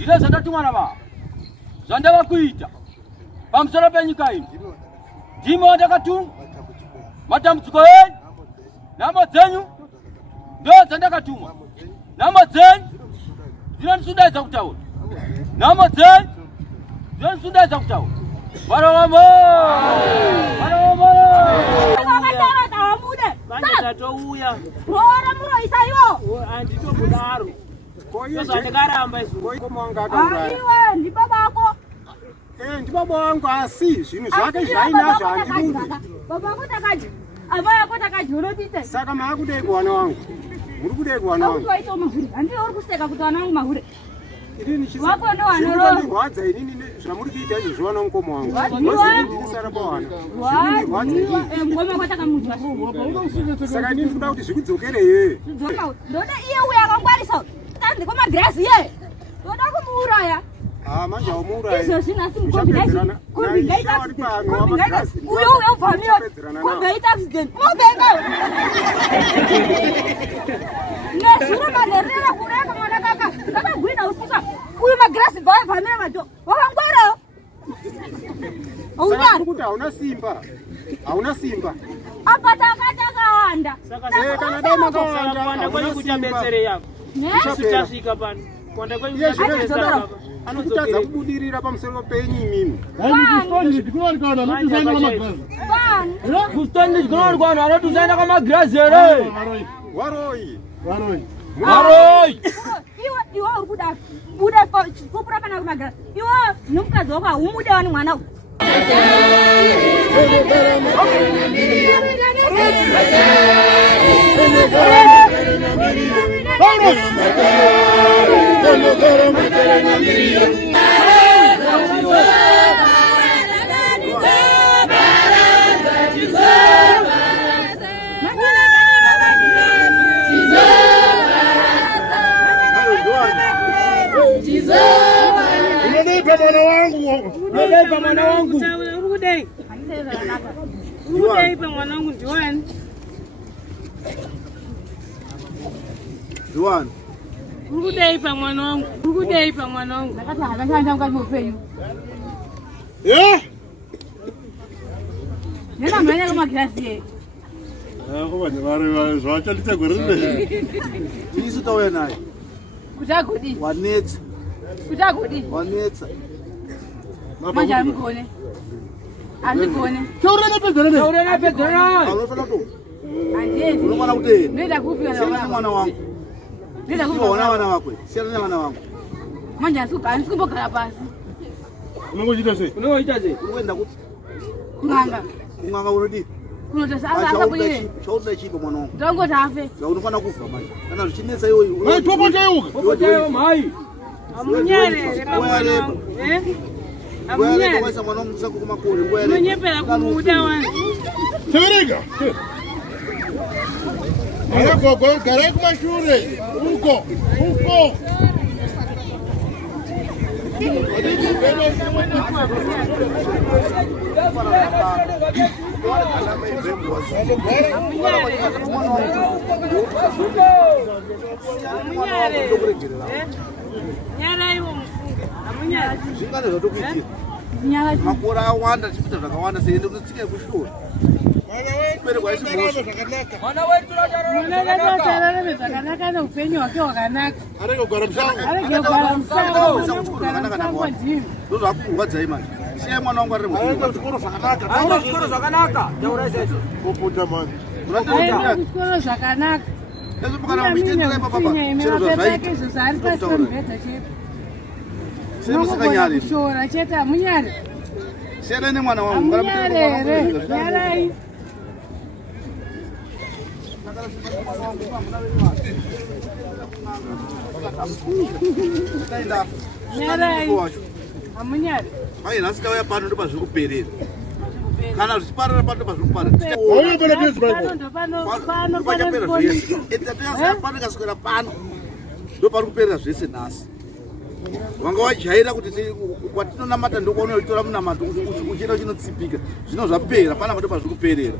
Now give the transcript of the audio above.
Ila sadatumana ba zanda bakuita pamsala penyika ino dimo ndakatu matamtsuko yenu namba dzenyu ndio dzandakatuma namba dzenyu zinonisudaiza kutaura namba dzenyu zinonisudaiza kutaura varombo Uya. Ora muroisa iwo. Andito kudaro. Koyo ndikaramba izvo. Komanga kaura. Aiwe ndi babako. Ndibaba wangu asi zvinhu zvake zvainazvo handimudi. Babako takaji. Abako takaji unotite. Saka maakudei kuwana wangu. Muri kudei kuwana wangu. Akuitwa mahure. Handiri uri kuseka kuti wana wangu mahure. Inini chisa. Wako ndo wanoro. Ndihwadza inini zvamuri kuita izvo zviwana mukoma wangu. Ndisara pawana. Ngoma kwatakamudwa. Saka ndini ndinoda kuti zvikudzokerei. Ndoda iye uya akangwarisa. Kandi koma grass ye. Ndoda kumuuraya. Manje wamuuraya. Izvo zvinasi mukombigaita. Kombigaita. Uyo ufamira. Kombigaita accident. Mobenga. Nesura manerera kureka mwana kaka. Kaka gwina usika. Uyu magrasi baya famira mato. Wakangwara. Saka kuti hauna simba. Hauna simba. Apa takawanda. Saka kana dai makawanda kwani kuchambetsere yako Chasvika pano kwanda anotadza kubudirira pamusoro penyu imimi. Anotuzaenda kwamagirazi ere Waroi. Iwe uri kuda buda kupura pana kumagirazi. Iwe nomukadzi wako haumude wani mwana uyu. Unanipa mwana wangu. unanipa mwana wangu Urudei. urudeipa mwana wangu ndiwani Juan. urudeipa mwana wangu urudeipa mwana wangu Nakati havashanja mukati mupenyu. Nena mwenye kama kirasi ye. Kuba zvachandita gore rino. Tisi tauya naye. Kuchagodi. Wanetsa. Kuchagodi. Wanetsa. Manje amukone. Andikone. Taurana pedzana. Alofana to. Andiyezi. Unomwana kuteni. Ndida kupi Siyana mwana wangu. Ndida kupi Wana wakwe. Siyana mwana wangu. Manje asikumbogara pasi. Unongochita sei? Unoenda kuti Nganga. unganga unodi. Kunotasa akabuye. Chauda chipo mwana wangu. Ndongoti afe. Unofana kufa manje. Kana zvichinetsa iwe. Mai topoteuka. mai Amunyere pamwana wangu. Amunyere kwa mwana wangu sako kumakore. Munyepera kumuda wani. Tevereka. Ara gogo gara kumashure. Uko. Nyara iwo mfunge. Amunyere. Zvingane zvatokuitira. Nyara. Makore awanda chipita zvakawanda seiende kutsike kushore. mwana wetu Mwana zvakanaka neupenyu hwake hwakanaka. Arege kugara musango. Arege kugara musango ndini. Ndozvakurwadzai manje. Siya mwana wangu ari Arege zvikoro zvakanaka. aenda kuchikoro zvakanaka taura izvezvo Kupota manje. Aenda kuchikoro zvakanaka. Nezvimukana muchitendera ipapa. Imwe mapepeke izvo zvaari pasi pemubhedha chepo. semusakanyari kushora chete amunyari siyana nemwana wangu amunyari ere nyarai nyarai amunyari ai nhasi tauya pano ndo pazviri kuperera kana zvichiparira pano pazviri kuparira pachapera zvese tatoyasaya pano ikaswera pano ndo pari kuperera zvese nhasi wanga wajaira kuti kwatinonamata ndokwaunoritora munamato uchienda chinotsipika zvino zvapera pana pato pazviri kuperera